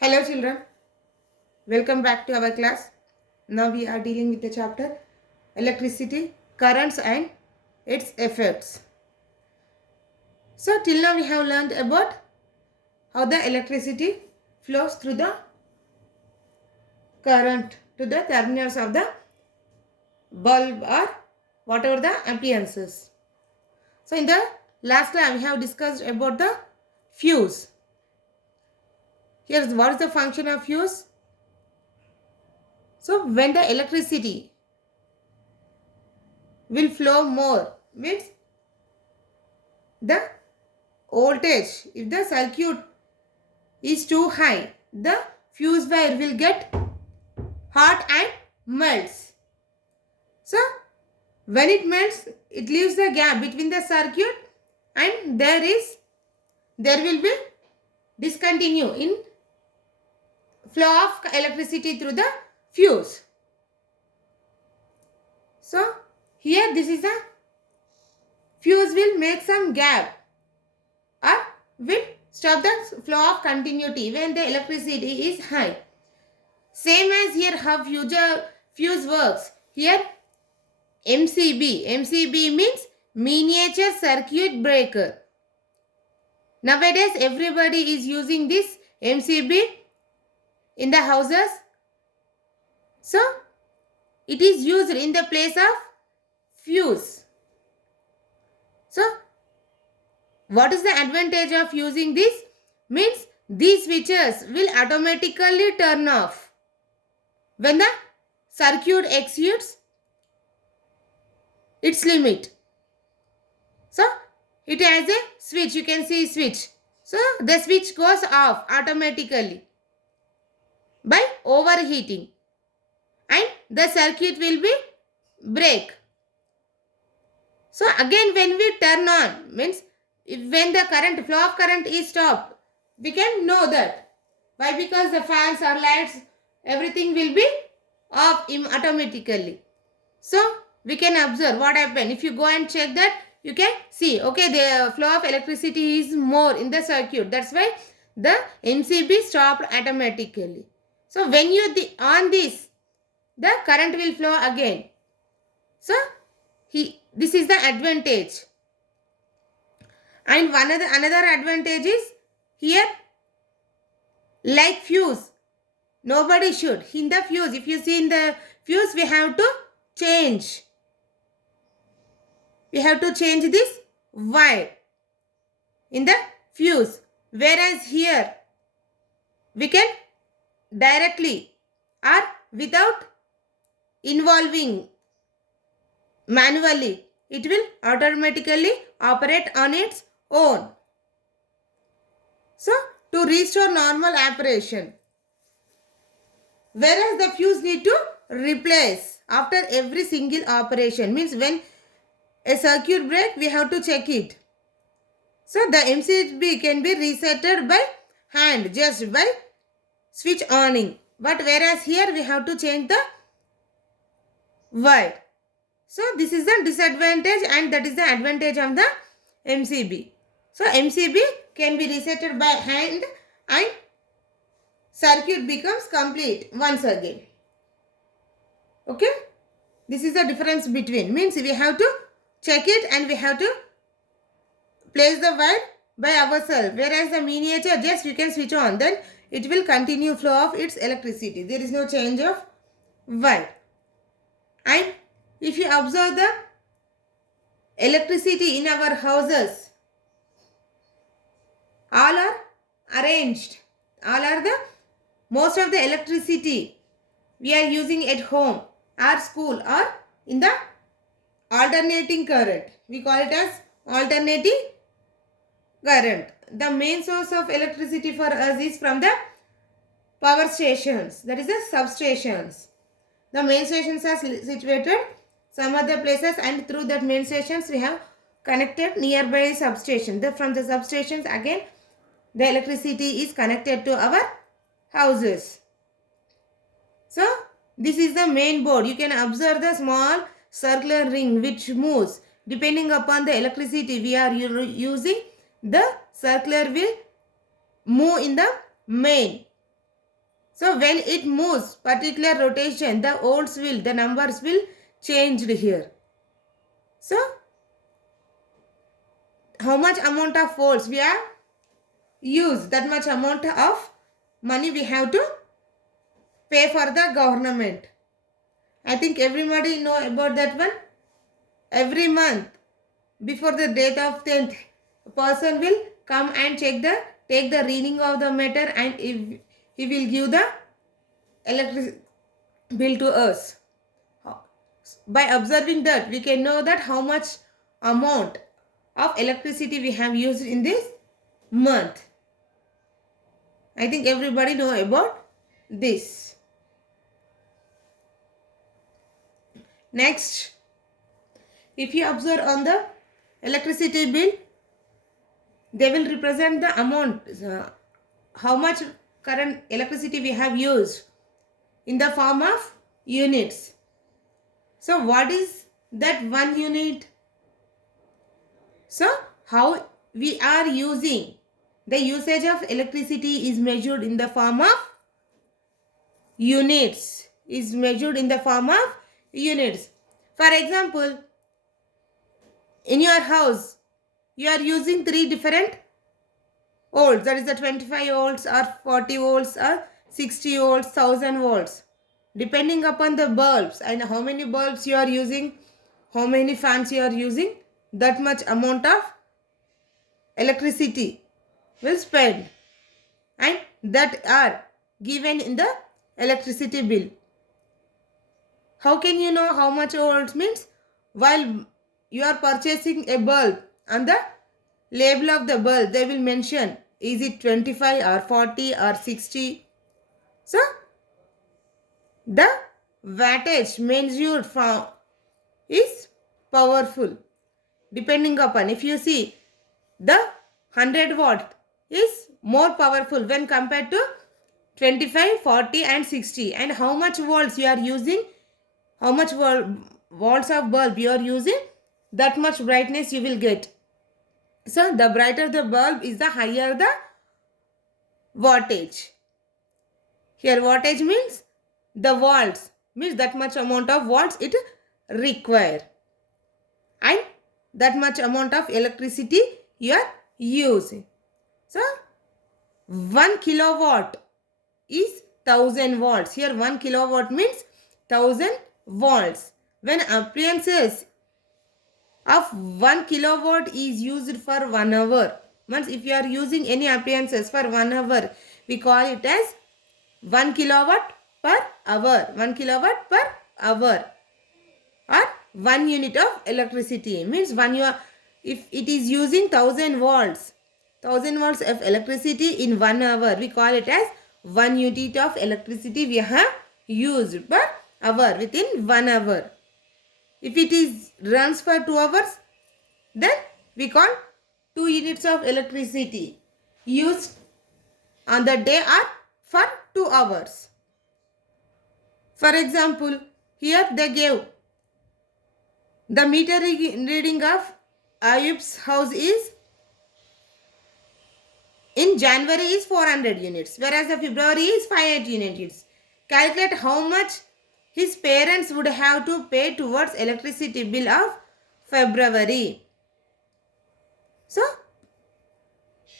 Hello children, welcome back to our class. Now we are dealing with the chapter electricity, currents and its effects. So till now we have learned about how the electricity flows through the current to the terminals of the bulb or whatever the appliances. So in the last class we have discussed about the fuse. Here's what is the function of fuse. So when the electricity will flow more means the voltage, if the circuit is too high, the fuse wire will get hot and melts. So when it melts, it leaves the gap between the circuit and there will be discontinue in flow of electricity through the fuse. So here this is a fuse will make some gap or will stop the flow of continuity when the electricity is high. Same as here how fuse works. Here MCB means miniature circuit breaker. Nowadays everybody is using this MCB in the houses. So it is used in the place of fuse. So what is the advantage of using this? Means these switches will automatically turn off when the circuit exceeds its limit. So it has a switch, you can see switch. So the switch goes off automatically by overheating and the circuit will be break. So again when we turn on means when the flow of current is stopped, we can know that. Why? Because the fans or lights, everything will be off automatically. So we can observe what happened. If you go and check that, you can see, okay, the flow of electricity is more in the circuit. That's why the MCB stopped automatically. So when you on this, the current will flow again. So this is the advantage. And another advantage is here, like fuse, nobody should. In the fuse, if you see in the fuse, we have to change. We have to change this wire in the fuse. Whereas here, we can directly or without involving manually, it will automatically operate on its own. So to restore normal operation, whereas the fuse need to replace after every single operation, means when a circuit break we have to check it. So the MCB can be resetted by hand, just by switch oning, but whereas here we have to change the wire. So this is the disadvantage and that is the advantage of the MCB. So MCB can be resetted by hand and circuit becomes complete once again. Okay. This is the difference between. Means we have to check it and we have to place the wire by ourselves. Whereas the miniature, just you can switch on. Then it will continue flow of its electricity. There is no change of wire. And if you observe the electricity in our houses, all are arranged. All are the most of the electricity we are using at home or school or in the alternating current. We call it as alternating current. The main source of electricity for us is from the power stations, that is the substations. The main stations are situated some other places and through that main stations we have connected nearby substation. From the substations again the electricity is connected to our houses. So this is the main board. You can observe the small circular ring which moves depending upon the electricity we are using. The circular will move in the main. So when it moves particular rotation, the numbers will changed here. So how much amount of volts we have used, that much amount of money we have to pay for the government. I think everybody know about that one. Every month before the date of 10th, a person will come and take the reading of the meter, and if he will give the electric bill to us. By observing that, we can know that how much amount of electricity we have used in this month. I think everybody know about this. Next, if you observe on the electricity bill, they will represent the amount, how much current electricity we have used in the form of units. So what is that 1 unit? So how we are using, the usage of electricity is measured in the form of units. For example, in your house, you are using 3 different volts, that is the 25 volts or 40 volts or 60 volts, 1000 volts. Depending upon the bulbs and how many bulbs you are using, how many fans you are using, that much amount of electricity will spend, and that are given in the electricity bill. How can you know how much volts means? While you are purchasing a bulb, on the label of the bulb they will mention is it 25 or 40 or 60. So the wattage measured from is powerful. Depending upon, if you see, the 100 watt is more powerful when compared to 25, 40 and 60. And how much volts you are using, how much volts of bulb you are using, that much brightness you will get. So the brighter the bulb is, the higher the wattage. Here wattage means the volts, means that much amount of volts it require, and that much amount of electricity you are using. So 1 kilowatt is 1000 volts. Here 1 kilowatt means 1000 volts. When appliances of 1 kilowatt is used for 1 hour, means if you are using any appliances for 1 hour, we call it as 1 kilowatt per hour. 1 kilowatt per hour, or 1 unit of electricity means if it is using 1000 volts of electricity in 1 hour, we call it as 1 unit of electricity we have used per hour within 1 hour. If it is runs for 2 hours, then we call 2 units of electricity used on the day or for 2 hours. For example, here they gave the meter reading of Ayub's house is in January is 400 units, whereas the February is 580 units. Calculate how much his parents would have to pay towards electricity bill of February. So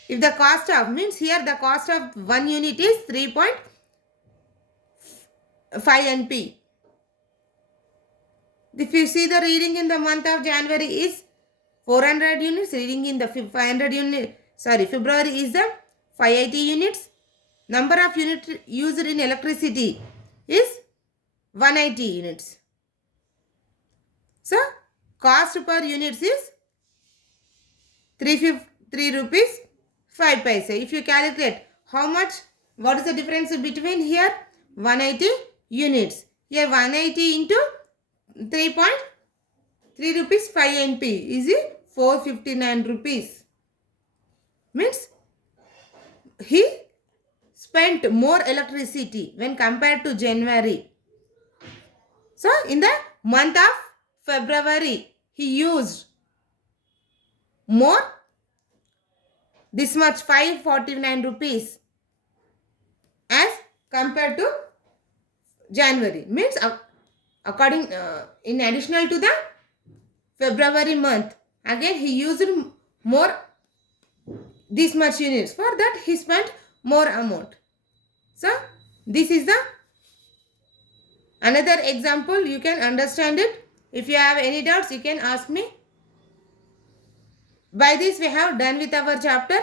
if the cost of, means here the cost of 1 unit is 3.5 NP. If you see the reading in the month of January is 400 units, reading in the 500 unit, February is the 580 units. Number of units used in electricity is 180 units. So cost per units is 3 rupees 5 paise. If you calculate how much, what is the difference between here 180 units, here 180 into 3.3 rupees 5 NP is 459 rupees. Means he spent more electricity when compared to January. So in the month of February, he used more, this much 549 rupees as compared to January. Means according in additional to the February month, again he used more this much units. For that he spent more amount. So this is the another example. You can understand it. If you have any doubts, you can ask me. By this we have done with our chapter.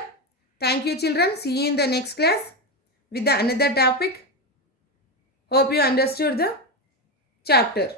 Thank you children. See you in the next class with the another topic. Hope you understood the chapter.